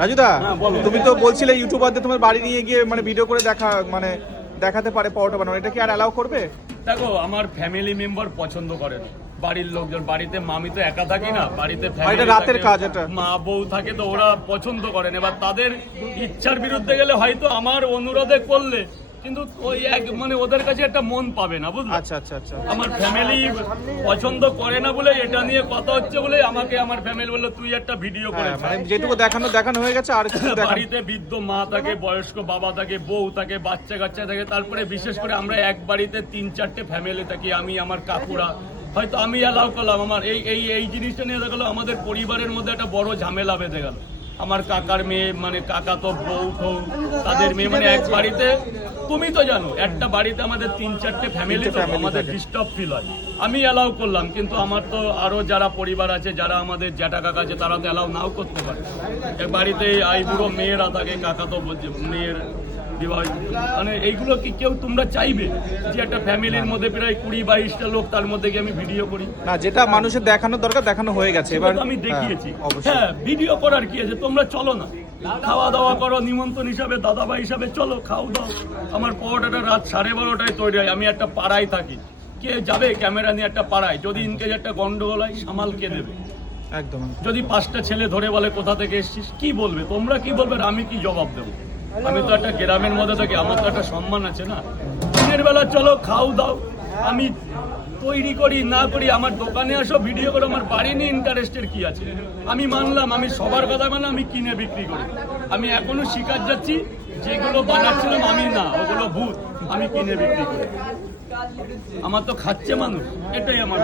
রাজুদা, তুমি তো বলছিলে ইউটিউবারদের তোমার বাড়ি নিয়ে গিয়ে মানে ভিডিও করে দেখাতে পারে পরোটা বানানো, এটা কি আর অ্যালাউ করবে? দেখো, আমার ফ্যামিলি মেম্বার পছন্দ করে না, বাড়ির লোকজন, বাড়িতে মামি তো একা থাকি না, বাড়িতে রাতের কাজ, এটা মা বউ থাকে, তো ওরা পছন্দ করেন। এবার তাদের ইচ্ছার বিরুদ্ধে গেলে হয়তো আমার অনুরোধে করলে, কিন্তু ওই মানে ওদের কাছে একটা মন পাবে না, বুঝলো? আচ্ছা আচ্ছা আচ্ছা। আমার ফ্যামিলি পছন্দ করে না বলে, এটা নিয়ে কথা হচ্ছে বলে আমাকে আমার ফ্যামিলি বললো তুই একটা ভিডিও করে, মানে যেটুকু দেখানো হয়ে গেছে। আর বাড়িতে বৃদ্ধ মা থাকে, বয়স্ক বাবা থাকে, বউ থাকে, বাচ্চা কাচ্চা থাকে, তারপরে বিশেষ করে আমরা এক বাড়িতে 3-4টে ফ্যামিলি থাকি, আমি আমার কাকুরা, হয়তো আমি অ্যালাউ করলাম। আমার এই জিনিসটা নিয়ে দেখা গেলো আমাদের পরিবারের মধ্যে একটা বড় ঝামেলা বেঁধে গেল। আমার কাকার মেয়ে, মানে কাকা তো বউ ঠৌ, তাদের মেয়ে, মানে এক বাড়িতে, তুমি তো জানো একটা বাড়িতে আমাদের 3-4টে ফ্যামিলি, তো আমাদের ডিস্টার্ব ফিল হয়। আমি অ্যালাউ করলাম, কিন্তু আমার তো আরো যারা পরিবার আছে, যারা আমাদের জ্যাঠা কাকা আছে, তারা তো অ্যালাউ নাও করতে পারে। এক বাড়িতে আইবুড়ো মেয়েরা থাকে, কাকা তো মেয়ের বিবাহ, মানে এইগুলো কি কেউ তোমরা চাইবে যে একটা ফ্যামিলির মধ্যে প্রায় 20-22টা লোক, তার মধ্যে গিয়ে আমি ভিডিও করি? না, যেটা মানুষের দেখানোর দরকার দেখানো হয়ে গেছে, এবার আমি দেখিয়েছি। হ্যাঁ, ভিডিও করার কি আছে, তোমরা চলো না, খাওয়া দাওয়া করো, নিমন্ত্রণ হিসাবে, দাদাভাই হিসাবে চলো, খাও দাও। আমার পরোটাটা রাত 12:30টায় তৈরি হয়। আমি একটা পাড়ায় থাকি, কে যাবে ক্যামেরা নিয়ে একটা পাড়ায়? যদি ইনকেজ একটা গন্ডগোল হয়, সামাল কে দেবে? একদম। যদি 5টা ছেলে ধরে বলে কোথা থেকে এসেছিস, কি বলবে? তোমরা কি বলবে, আমি কি জবাব দেবো? আমি তো একটা গ্রামের মধ্যে থাকি, আমার তো একটা সম্মান আছে না। দিনের বেলা চলো, খাও দাও, আমি তৈরি করি না করি, আমার দোকানে আসো, ভিডিও করো, আমার বাড়ি নিয়ে ইন্টারেস্টের কি আছে? আমি মানলাম, আমি সবার কথা মানলাম, আমি কিনে বিক্রি করি। আমি এখনো শিকার যাচ্ছি, যেগুলো বানাচ্ছিলাম আমি না, ওগুলো ভূত, আমি কিনে বিক্রি করি। আমার তো খাচ্ছে মানুষ, এটাই আমার।